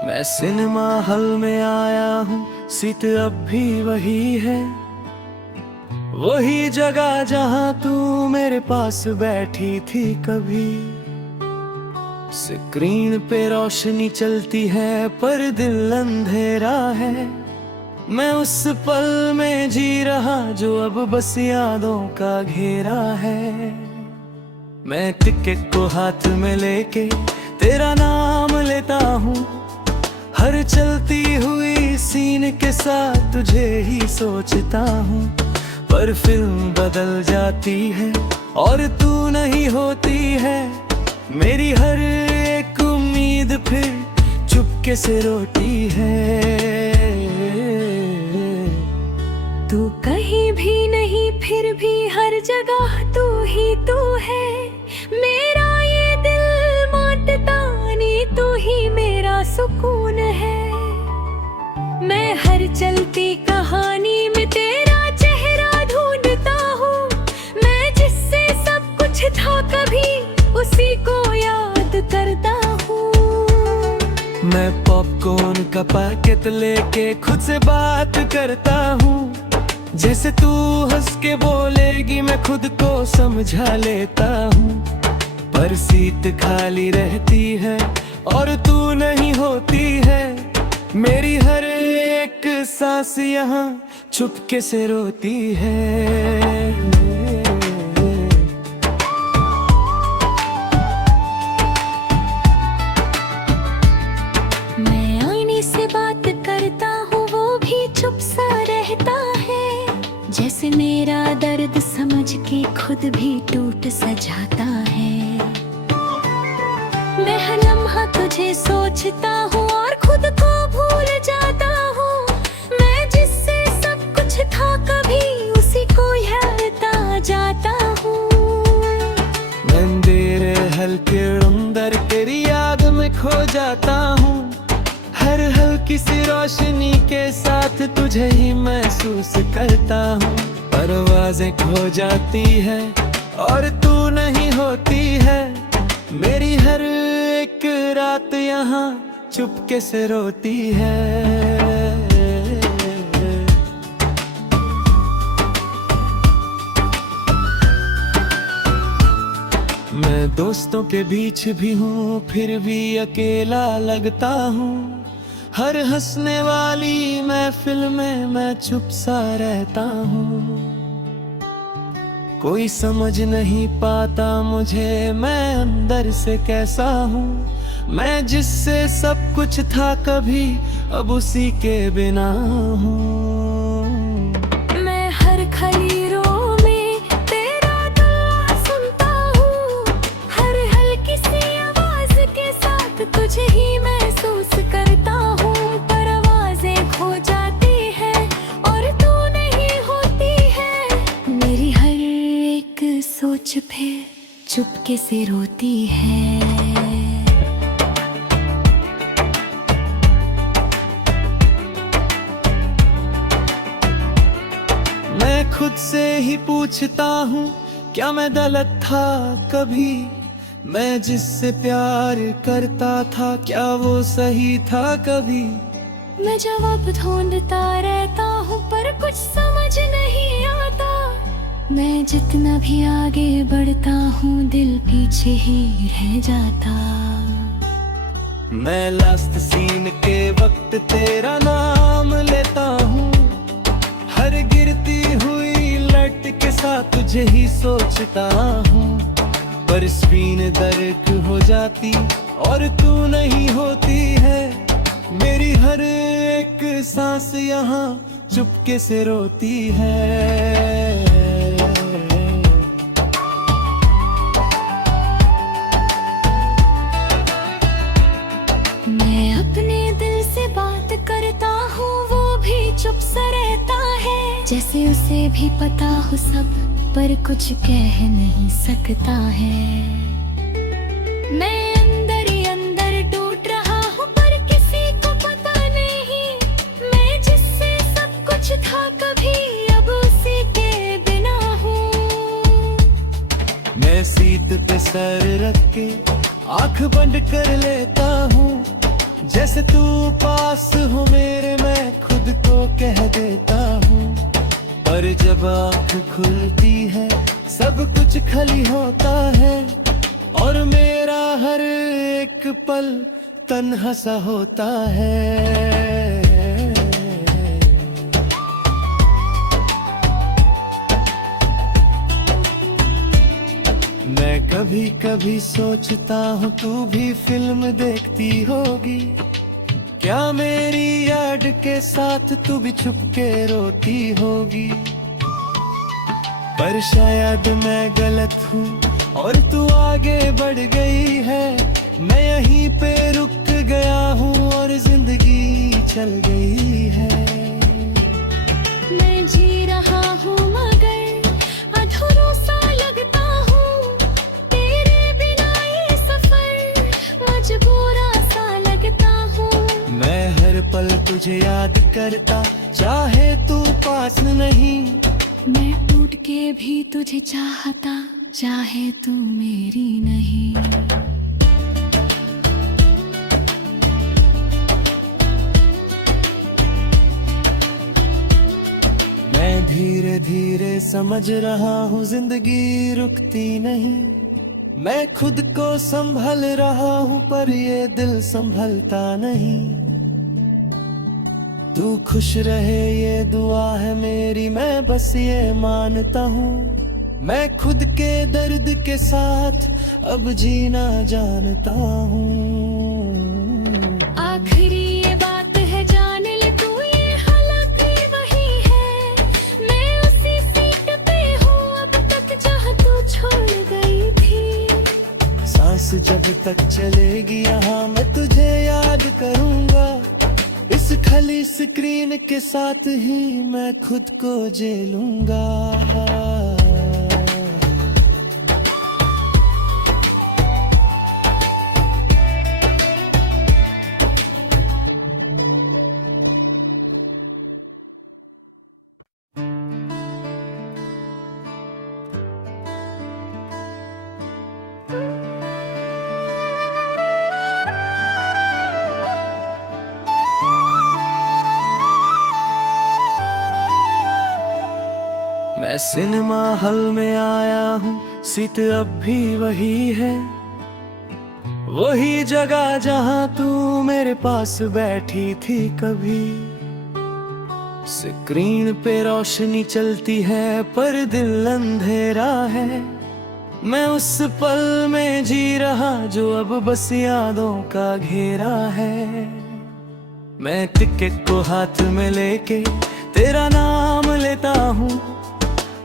मैं cinema hall में आया हूँ, सीट अब भी वही है, वही जगह जहाँ तू मेरे पास बैठी थी कभी। स्क्रीन पे रोशनी चलती है पर दिल अंधेरा है, मैं उस पल में जी रहा जो अब बस यादों का घेरा है। मैं टिकट को हाथ में लेके तेरा नाम लेता हूँ, हर चलती हुई सीन के साथ तुझे ही सोचता हूँ। पर फिल्म बदल जाती है और तू नहीं होती है, मेरी हर एक उम्मीद फिर चुपके से रोती है। तू कहीं भी नहीं फिर भी हर जगह तू ही तू है, मेरा ये दिल मानता नहीं, तू ही मेरा सुकून है। मैं हर चलती कहानी में तेरा चेहरा ढूंढता हूँ, मैं जिससे सब कुछ था कभी उसी को याद करता हूँ। मैं पॉपकॉर्न का पैकेट लेके खुद से बात करता हूँ, जैसे तू हंस के बोलेगी मैं खुद को समझा लेता हूँ। पर सीट खाली रहती है और तू नहीं होती है, मेरी हर एक सांस यहाँ चुपके से रोती है। मैं आईने से बात करता हूँ, वो भी चुप सा रहता है, जैसे मेरा दर्द समझ के खुद भी टूट सा जाता है। मैं हर लम्हा तुझे सोचता हूँ और खुद को भूल जाता हूँ, मैं जिससे सब कुछ था कभी उसी को याद आ जाता हूँ। मैं अंधेरे हल्के अंदर तेरी याद में खो जाता हूँ, हर हल्की सी रोशनी के साथ तुझे ही महसूस करता हूँ। परवाज़ें खो जाती है और तू नहीं होती है, मेरी हर एक रात यहाँ चुपके से रोती है। मैं दोस्तों के बीच भी हूँ फिर भी अकेला लगता हूँ, हर हंसने वाली महफिल में मैं चुप सा रहता हूँ। कोई समझ नहीं पाता मुझे मैं अंदर से कैसा हूँ, मैं जिससे सब कुछ था कभी अब उसी के बिना हूँ। मैं हर खलीरों में तेरा दुआ सुनता हूँ, हर हल्की सी आवाज के साथ तुझे ही महसूस करता हूँ। पर आवाजें खो जाती है और तू नहीं होती है, मेरी हर एक सोच फिर चुपके से रोती है। मैं खुद से ही पूछता हूँ क्या मैं गलत था कभी, मैं जिससे प्यार करता था क्या वो सही था कभी। मैं जवाब ढूंढता रहता हूँ पर कुछ समझ नहीं आता, मैं जितना भी आगे बढ़ता हूँ दिल पीछे ही रह जाता। मैं लास्ट सीन के वक्त तेरा नाम लेता हूँ, हर गिरती हुई लट के साथ तुझे ही सोचता हूँ। पर स्क्रीन दर्द हो जाती और तू नहीं होती है, मेरी हर एक सांस यहाँ चुपके से रोती है। मैं अपने दिल से बात करता हूँ, वो भी चुप सा रहता है, जैसे उसे भी पता हो सब पर कुछ कह नहीं सकता है। मैं अंदर ही अंदर टूट रहा हूँ पर किसी को पता नहीं, मैं जिससे सब कुछ था कभी अब उसी के बिना हूँ। मैं सीट पे सर रख के आंख बंद कर लेता हूँ, जैसे तू पास हो मेरे मैं खुद को कह देता हूँ, पर जब आँख खुलती है सब कुछ खाली होता है, और मेरा हर एक पल तन्हा सा होता है। मैं कभी कभी सोचता हूँ तू भी फिल्म देखती होगी, क्या मेरी याद के साथ तू भी छुप के रोती होगी। पर शायद मैं गलत हूँ और तू आगे बढ़ गई है, मैं यहीं पे रुक गया हूँ और जिंदगी चल गई है। मैं जी रहा हूँ मगर अधूरा सा लगता हूँ, तेरे बिना ये सफर मजबूरा सा लगता हूँ। मैं हर पल तुझे याद करता, चाहे तू पास नहीं। मैं टूट के भी तुझे चाहता, चाहे तू मेरी नहीं। मैं धीरे धीरे समझ रहा हूँ जिंदगी रुकती नहीं, मैं खुद को संभल रहा हूँ पर ये दिल संभलता नहीं। तू खुश रहे ये दुआ है मेरी, मैं बस ये मानता हूँ, मैं खुद के दर्द के साथ अब जीना जानता हूँ। आखिरी ये बात है जान ले तू, ये हालत भी वही है, मैं उसी सीट पे हूँ अब तक जहाँ तू छोड़ गई थी। सांस जब तक चलेगी यहाँ मैं तुझे याद करूँगा, इस खाली स्क्रीन के साथ ही मैं खुद को जेलूंगा। मैं सिनेमा हॉल में आया हूँ, सीट अब भी वही है, वही जगह जहाँ तू मेरे पास बैठी थी कभी। स्क्रीन पे रोशनी चलती है पर दिल अंधेरा है, मैं उस पल में जी रहा जो अब बस यादों का घेरा है। मैं टिकट को हाथ में लेके तेरा नाम लेता हूँ,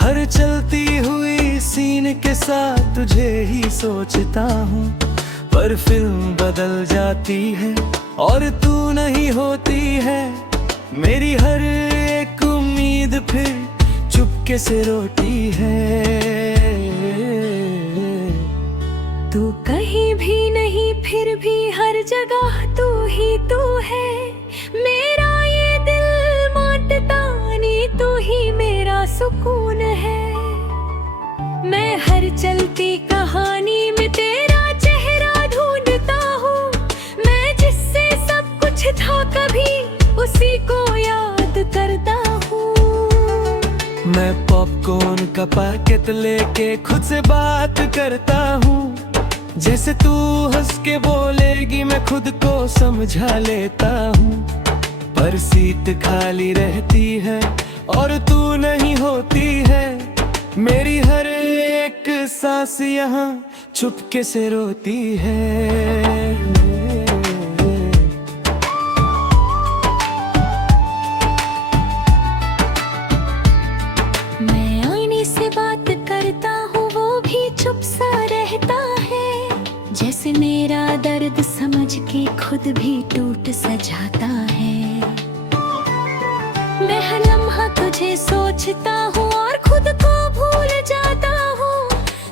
हर चलती हुई सीन के साथ तुझे ही सोचता हूँ, पर फिल्म बदल जाती है और तू नहीं होती है, मेरी हर एक उम्मीद फिर चुपके से रोती है। तू कहीं भी नहीं फिर भी हर जगह तू ही तू है, मेरा ये दिल मानता नहीं तू ही मेरा सुकून है। मैं हर चलती कहानी में तेरा चेहरा ढूंढता हूँ, मैं जिससे सब कुछ था कभी उसी को याद करता हूँ। मैं पॉपकॉर्न का पैकेट लेके खुद से बात करता हूँ, जैसे तू हंस के बोलेगी मैं खुद को समझा लेता हूँ, पर सीट खाली रहती है और तू नहीं होती है, मेरी हर एक सांस यहाँ चुपके से रोती है। मैं आईने से बात करता हूँ वो भी चुप सा रहता है, जैसे मेरा दर्द समझ के खुद भी टूट सा जाता है। मैं हर लम्हा तुझे सोचता हूँ और खुद को भूल जाता हूँ,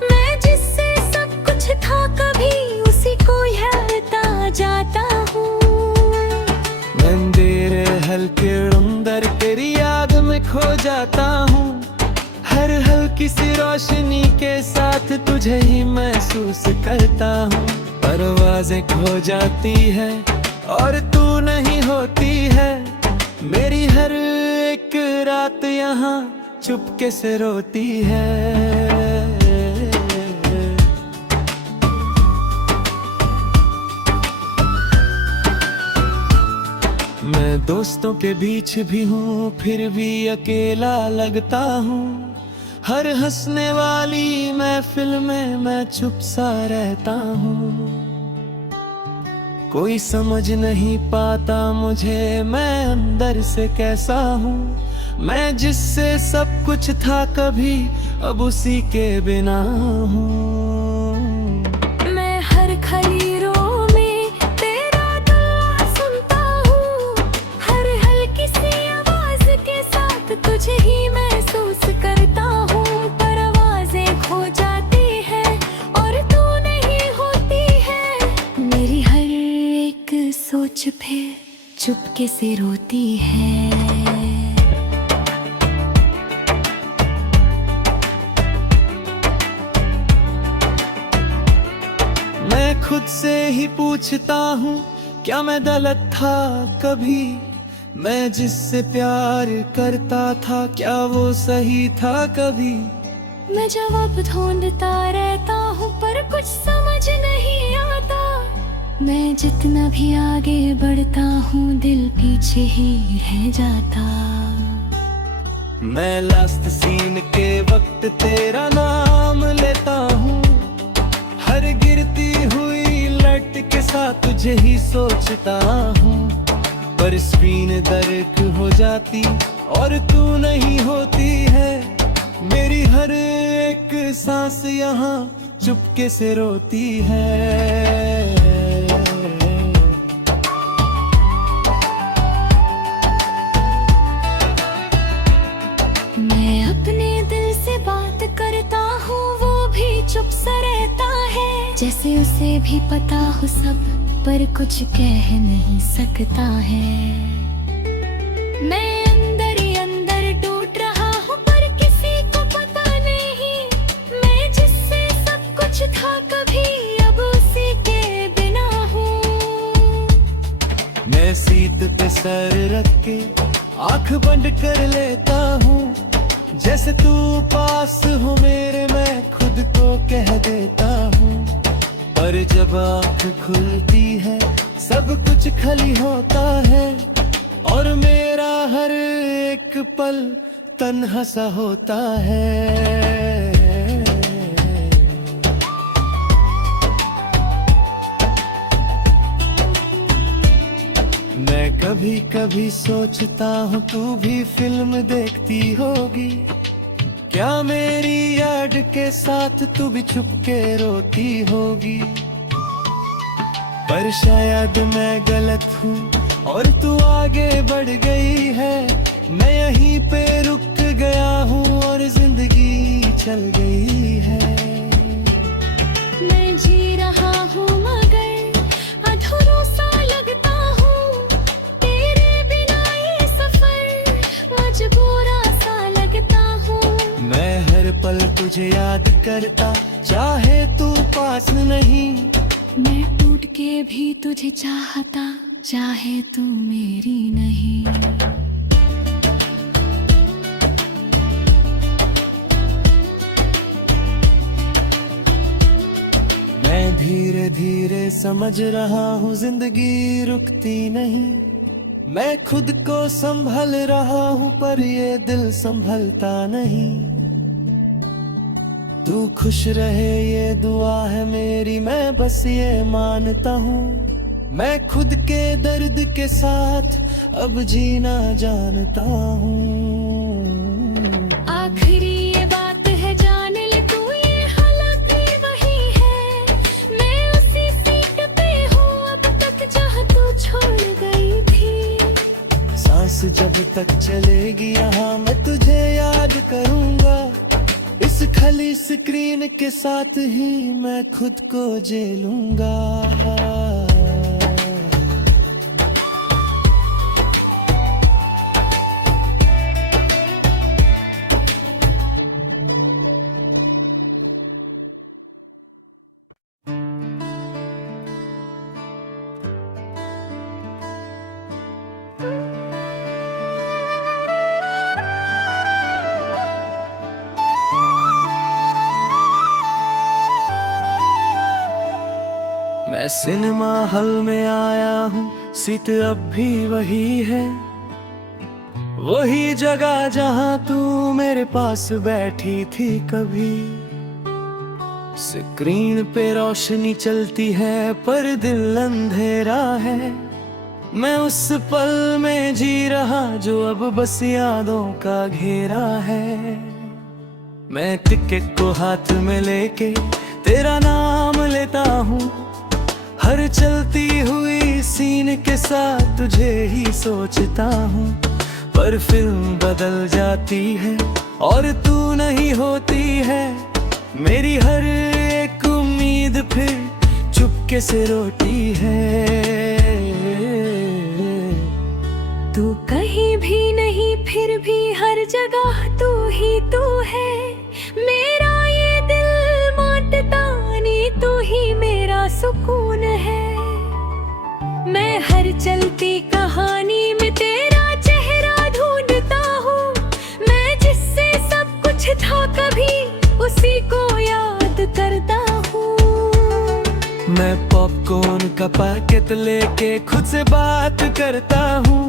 मैं जिससे सब कुछ था कभी उसी को याद जाता हूँ। मैं अंधेरे हल्के अंदर तेरी याद में खो जाता हूँ, हर हल्की सी रोशनी के साथ तुझे ही महसूस करता हूँ, परवाजें खो जाती है और तू नहीं होती है मेरी हर एक रात यहाँ चुपके से रोती है। मैं दोस्तों के बीच भी हूँ फिर भी अकेला लगता हूँ। हर हंसने वाली महफिल में मैं चुप सा रहता हूँ। कोई समझ नहीं पाता मुझे मैं अंदर से कैसा हूँ। मैं जिससे सब कुछ था कभी अब उसी के बिना हूँ। मैं हर खलीरों में तेरा दुआ सुनता हूँ। हर हल्की सी आवाज के साथ तुझे ही महसूस करता हूँ। पर आवाजें खो जाती है और तू नहीं होती है। मेरी हर एक सोच फिर चुपके से रोती है। मैं खुद से ही पूछता हूँ क्या मैं गलत था कभी। मैं जिससे प्यार करता था क्या वो सही था कभी। मैं जवाब ढूंढता रहता हूँ पर कुछ समझ नहीं आता। मैं जितना भी आगे बढ़ता हूँ दिल पीछे ही रह जाता। मैं लास्ट सीन के वक्त तेरा नाम लेता हूँ। हर गिरती हुई लट के साथ तुझे ही सोचता हूँ। पर स्क्रीन दर्क हो जाती और तू नहीं होती है। मेरी हर एक सांस यहाँ चुपके से रोती है। मैं अपने दिल से बात करता हूँ वो भी चुप सा रहता है। जैसे उसे भी पता हो सब पर कुछ कह नहीं सकता है। मैं अंदर ही अंदर टूट रहा हूँ पर किसी को पता नहीं। मैं जिससे सब कुछ था कभी अब उसी के बिना हूँ। मैं सीट पे सर रख के आंख बंद कर लेता हूँ। जैसे तू पास हो मेरे मैं खुद को कह देता हूँ। पर जब आंख खुलती है सब कुछ खाली होता है। और मेरा हर एक पल तन्हा सा होता है। मैं कभी कभी सोचता हूँ तू भी फिल्म देखती होगी। क्या मेरी याद के साथ तू भी छुपके रोती होगी। पर शायद मैं गलत हूँ और तू आगे बढ़ गई है। मैं यहीं पे रुक गया हूँ और जिंदगी चल गई है। मैं जी रहा हूँ मगर अधूरा सा लगता हूँ। तेरे बिना ये सफर मजबूरा सा लगता हूँ। मैं हर पल तुझे याद करता चाहे तू पास नहीं। मैं टूट के भी तुझे चाहता चाहे तू मेरी नहीं। मैं धीरे धीरे समझ रहा हूँ जिंदगी रुकती नहीं। मैं खुद को संभल रहा हूँ पर ये दिल संभलता नहीं। तू खुश रहे ये दुआ है मेरी मैं बस ये मानता हूँ। मैं खुद के दर्द के साथ अब जीना जानता हूँ। आखिरी ये बात है जान ले तू ये हालत भी वही है। मैं उसी सीट पे हूँ अब तक जहाँ तू छोड़ गई थी। सांस जब तक चलेगी यहाँ मैं तुझे याद करूँगा। इस खाली स्क्रीन के साथ ही मैं खुद को झेलूंगा। मैं सिनेमा हॉल में आया हूँ, सीट अब भी वही है, वही जगह जहाँ तू मेरे पास बैठी थी कभी। स्क्रीन पे रोशनी चलती है पर दिल अंधेरा है, मैं उस पल में जी रहा जो अब बस यादों का घेरा है। मैं टिकट को हाथ में लेके तेरा नाम लेता हूँ, हर चलती हुई सीन के साथ तुझे ही सोचता हूँ। पर फिल्म बदल जाती है और तू नहीं होती है, मेरी हर एक उम्मीद फिर चुपके से रोती है। तू कहीं भी नहीं फिर भी हर जगह तू ही तू है, मेरा ये दिल मानता नहीं, तू ही मेरा सुकून है। मैं हर चलती कहानी में तेरा चेहरा ढूंढता हूँ, मैं जिससे सब कुछ था कभी उसी को याद करता हूँ। मैं पॉपकॉर्न का पैकेट लेके खुद से बात करता हूँ,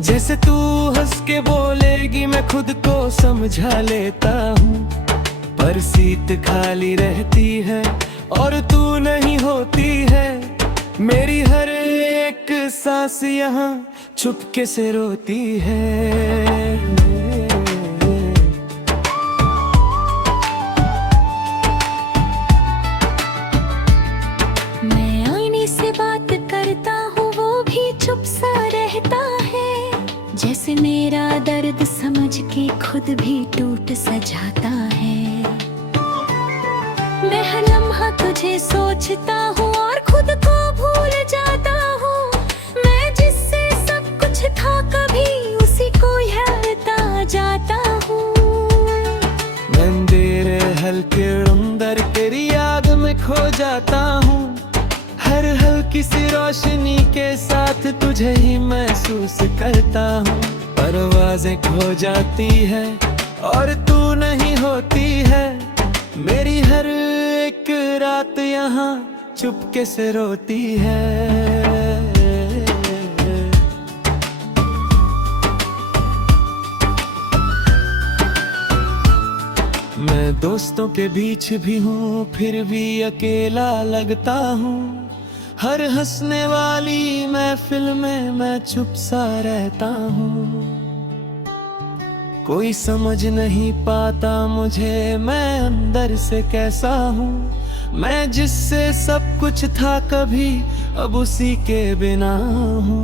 जैसे तू हंस के बोलेगी मैं खुद को समझा लेता हूँ। पर सीट खाली रहती है और तू नहीं होती है, मेरी हर एक सांस यहाँ चुपके से रोती है। मैं आईने से बात करता हूँ, वो भी चुप सा रहता है, जैसे मेरा दर्द समझ के खुद भी टूट सा जाता है। मैं हर लम्हा तुझे सोचता हूँ और खुद को भूल जाता हूँ, मैं जिससे सब कुछ था कभी उसी को याद आ जाता हूँ। मैं अंधेरे हल्के अंदर तेरी याद में खो जाता हूँ, हर हल्की सी रोशनी के साथ तुझे ही महसूस करता हूँ। परवाज़ें खो जाती है और तू नहीं होती है, मेरी हर एक रात यहाँ चुपके से रोती है। मैं दोस्तों के बीच भी हूँ फिर भी अकेला लगता हूँ, हर हंसने वाली महफिल में मैं चुप सा रहता हूँ। कोई समझ नहीं पाता मुझे मैं अंदर से कैसा हूँ, मैं जिससे सब कुछ था कभी अब उसी के बिना हूँ।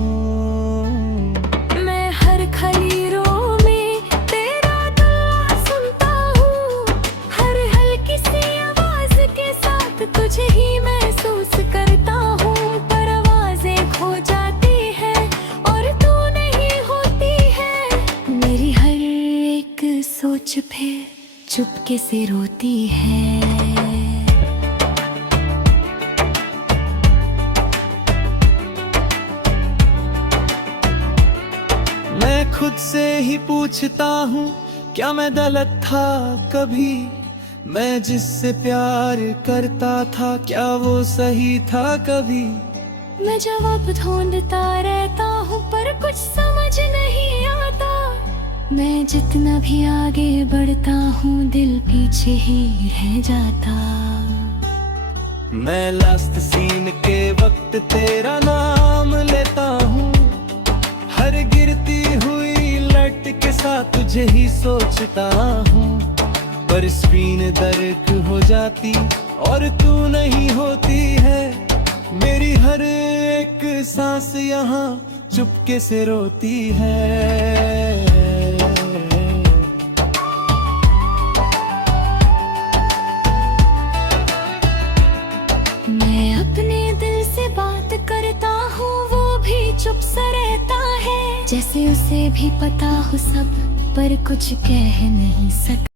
मैं हर खलीरों में तेरा दुआ सुनता हूँ, हर हल्की सी आवाज के साथ तुझे ही महसूस करता हूँ। पर आवाजें खो जाती है और तू नहीं होती है, मेरी हर एक सोच फिर चुपके से रोती है। मैं खुद से ही पूछता हूँ क्या मैं गलत था कभी, मैं जिससे प्यार करता था क्या वो सही था कभी। मैं जवाब ढूंढता रहता हूँ पर कुछ समझ नहीं आता, मैं जितना भी आगे बढ़ता हूँ दिल पीछे ही रह जाता। मैं लास्ट सीन के वक्त तेरा नाम लेता हूँ, हर गिरती हुई लट के साथ तुझे ही सोचता हूँ। पर स्क्रीन दर्द हो जाती और तू नहीं होती है, मेरी हर एक सांस यहाँ चुपके से रोती है। मैं अपने दिल से बात करता हूँ, वो भी चुप सा रहता है, जैसे उसे भी पता हो सब पर कुछ कह नहीं सकता।